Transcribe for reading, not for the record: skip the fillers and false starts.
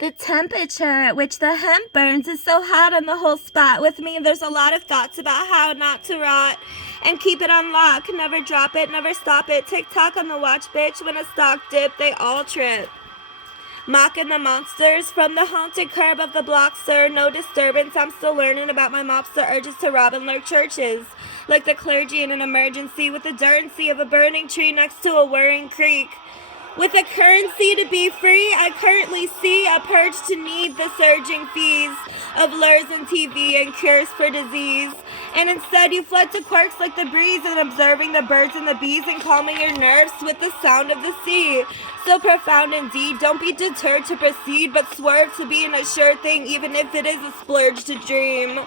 The temperature at which the hemp burns is so hot on the whole spot. With me, there's a lot of thoughts about how not to rot and keep it on lock. Never drop it, never stop it. Tick tock on the watch, bitch. When a stock dip, they all trip. Mockin the monsters from the haunted curb of the block, sir. No disturbance. I'm still learning about my mobster urges to rob and lurk churches, like the clergy in an emergency, with the durancy of a burning tree next to a whirring creek. With a currency to be free, I currently see a purge to need the surging fees of lures and TV and cures for disease. And instead you fled to quirks like the breeze and observing the birds and the bees and calming your nerves with the sound of the sea. So profound indeed, don't be deterred to proceed, but swerve to be an assured thing, even if it is a splurge to dream.